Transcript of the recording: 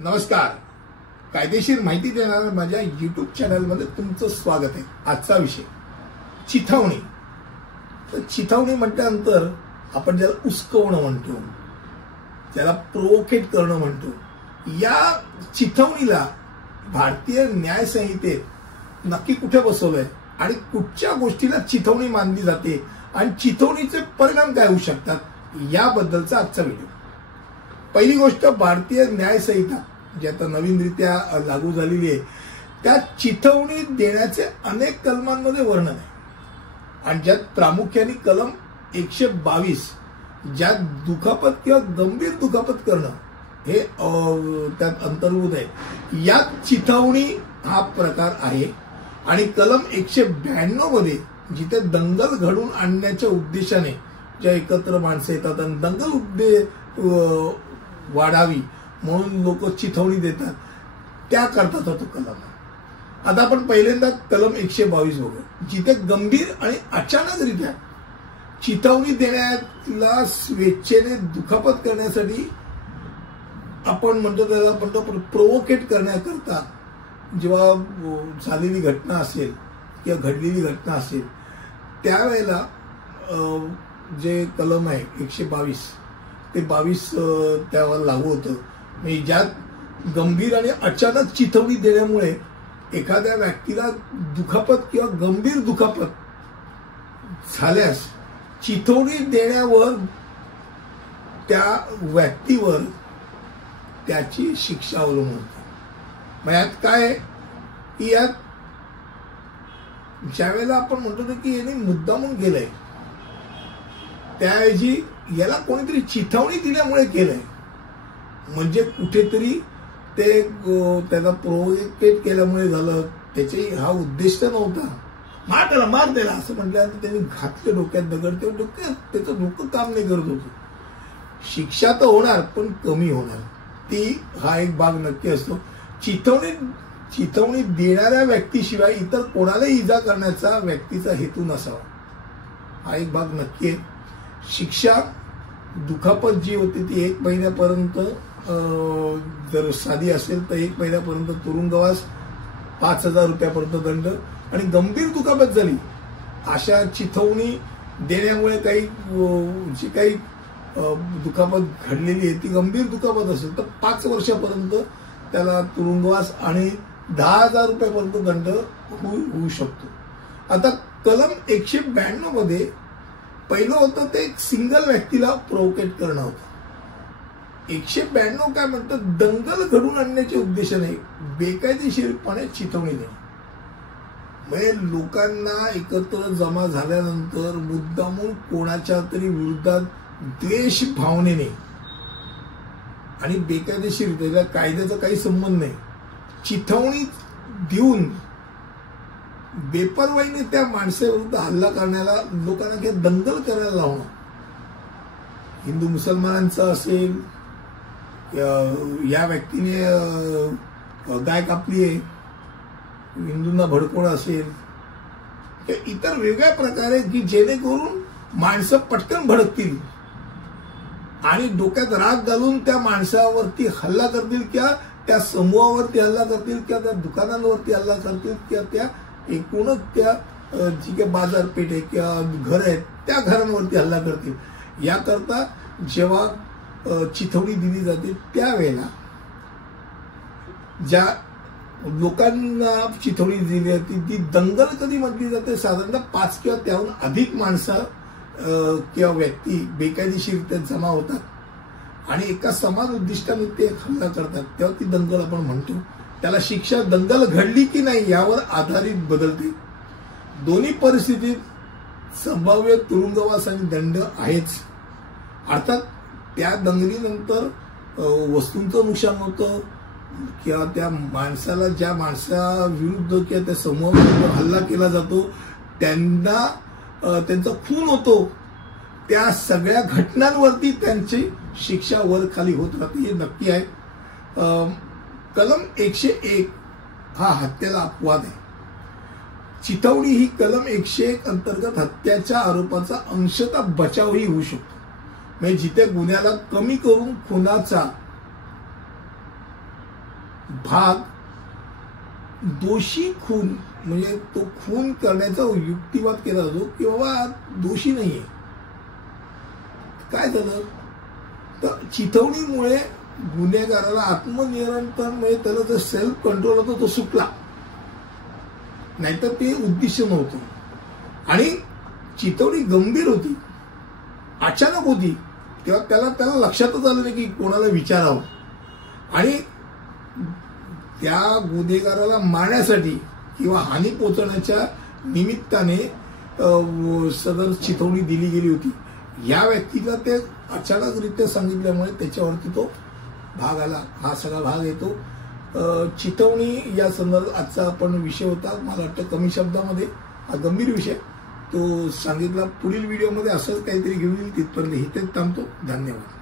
नमस्कार. कायदेशीर माहिती देणाऱ्या माझ्या YouTube चॅनलमध्ये तुमचं स्वागत आहे. आजचा विषय चिथावणी. तर चिथावणी म्हटल्यानंतर आपण ज्याला उस्कवणं म्हणतो, ज्याला प्रोवोकेट करणं म्हणतो, या चिथावणीला भारतीय न्याय संहितेत नक्की कुठे बसवलंय आणि कुठच्या गोष्टीला चिथावणी मानली जाते आणि चिथावणीचे परिणाम काय होऊ शकतात याबद्दलचा आजचा व्हिडिओ. पहिली गोष्ट, भारतीय न्याय संहिता जी आता नवीनरित्या लागू झालेली आहे त्या चिथावणी देण्याचे अनेक कलमांमध्ये वर्णन आहे आणि ज्यात प्रामुख्याने कलम 122 ज्यात दुखापत किंवा गंभीर दुखापत करणं हे त्यात अंतर्भूत आहे. यात चिथावणी हा प्रकार आहे. आणि कलम 192 मध्ये जिथे दंगल घडवून आणण्याच्या उद्देशाने ज्या एकत्र माणसं येतात आणि दंगल वाढावी म्हणून लोक चिथावणी देतात त्या करता तो कलम. आता आपण पहिल्यांदा कलम 122 बघू, जिथे गंभीर आणि अचानकरित्या चिथावणी देण्याला स्वेच्छेने दुखापत करण्यासाठी आपण म्हणतो त्याला प्रोवोकेट करण्याकरता जेव्हा झालेली घटना असेल किंवा घडलेली घटना असेल त्यावेळेला जे कलम आहे 122 ते 22 त्यावर लागू होतं. म्हणजे ज्यात गंभीर आणि अचानक चिथावणी देण्यामुळे एखाद्या व्यक्तीला दुखापत किंवा गंभीर दुखापत झाल्यास चिथावणी देण्यावर त्या व्यक्तीवर त्याची शिक्षा अवलंबून होते. मग यात काय आहे की यात ज्यावेळेला आपण म्हणतो की याने मुद्दामून केलंय त्याऐवजी याला कोणीतरी चिथावणी दिल्यामुळे केलंय. म्हणजे कुठेतरी ते त्याला प्रोवोकेट केल्यामुळे झालं. त्याचे हा उद्देश तर नव्हता. मार त्याला असं म्हटल्यानंतर त्यांनी घातलं डोक्यात दगड. ते डोक्यात त्याचं डोकं काम नाही करत होतं. शिक्षा तर होणार पण कमी होणार. ती हा एक भाग नक्की असतो. चिथावणी देणाऱ्या व्यक्तीशिवाय इतर कोणालाही इजा करण्याचा व्यक्तीचा हेतू नसावा हा एक भाग नक्की आहे. शिक्षा दुखापत जी होती ती 1 महिन्यापर्यंत, जर साधी असेल तर 1 महिन्यापर्यंत तुरुंगवास, 5,000 रुपयापर्यंत दंड. आणि गंभीर दुखापत झाली अशा चिथावणी देण्यामुळे काही जी काही दुखापत घडलेली आहे ती गंभीर दुखापत असेल तर 5 वर्षापर्यंत त्याला तुरुंगवास आणि 10,000 रुपयापर्यंत दंड होऊ शकतो. आता कलम 192 मध्ये पहिलं होतं ते एक सिंगल व्यक्तीला प्रोवोकेट करणं होतं. 192 काय म्हणतात, दंगल घडवून आणण्याच्या उद्देशाने बेकायदेशीरपणे चिथावणी देणे. म्हणजे लोकांना एकत्र जमा झाल्यानंतर मुद्दामून कोणाच्या तरी विरोधात द्वेष भावनेने आणि बेकायदेशीर, त्याला कायद्याचा काही संबंध नाही, चिथावणी देऊन बेपरवाईने त्या माणसाविरुद्ध हल्ला करण्याला, लोकांना काही दंगल करायला लावणं. हिंदू मुसलमानांचं असेल, या व्यक्तीने गाय कापली आहे, हिंदूंना भडकवणं असेल, इतर वेगळ्या प्रकारे की जेणेकरून माणसं पटकन भडकतील आणि डोक्यात राग घालून त्या माणसावरती हल्ला करतील किंवा त्या समूहावरती हल्ला करतील किंवा त्या दुकानांवरती हल्ला करतील किंवा त्या एकूणच त्या जी काही बाजारपेठ आहे किंवा घर आहेत त्या घरांवरती हल्ला करतील. याकरता जेव्हा चिथावणी दिली जाते त्यावेळेला ज्या लोकांना चिथावणी दिली जाते ती दंगल कधी म्हटली जाते, साधारणतः 5 किंवा त्याहून अधिक माणसं किंवा व्यक्ती बेकायदेशीररित्या जमा होतात आणि एका समान उद्दिष्टाने ते हल्ला करतात तेव्हा ती दंगल आपण म्हणतो. त्याला शिक्षा दंगल घडली की नाही यावर आधारित बदलते. दोन्ही परिस्थितीत संभाव्य तुरुंगवास आणि दंड आहेच. अर्थात त्या दंगलीनंतर वस्तूंचं नुकसान होतं किंवा त्या माणसाला, ज्या माणसाविरुद्ध किंवा त्या समूहाविरुद्ध हल्ला केला जातो त्यांना त्यांचा खून होतो, त्या सगळ्या घटनांवरती त्यांची शिक्षा वर खाली होत राहते हे नक्की आहे. कलम 101 हा हत्येला अपवाद आहे. चिथावणी ही कलम 101 अंतर्गत हत्याच्या आरोपाचा अंशतः बचावही होऊ शकतो. म्हणजे जिथे गुन्ह्याला कमी करून खुनाचा भाग दोषी खून म्हणजे तो खून करण्याचा युक्तिवाद केला जातो की बाबा दोषी नाहीये. काय झालं तर चिथावणीमुळे गुन्हेगाराला आत्मनियंत्रण म्हणजे त्याला जो सेल्फ कंट्रोल होता तो सुटला, नाहीतर ते उद्दिष्ट नव्हतं. आणि चिथावणी गंभीर होती, अचानक होती, तेव्हा त्याला लक्षातच आलं नाही की कोणाला विचारावं. आणि त्या गुन्हेगाराला मारण्यासाठी किंवा हानी पोचवण्याच्या निमित्ताने सदर चिथावणी दिली गेली होती. या व्यक्तीला ते अचानकरित्या सांगितल्यामुळे त्याच्यावरती तो भाग आला. हा सगळा भाग येतो चिथावणी या संदर्भात आजचा आपण विषय होता. मला वाटतं कमी शब्दामध्ये हा गंभीर विषय तो सांगितला. पुढील व्हिडिओमध्ये असंच काहीतरी घेऊन येईल. तिथपर्यंत इथेच थांबतो. धन्यवाद.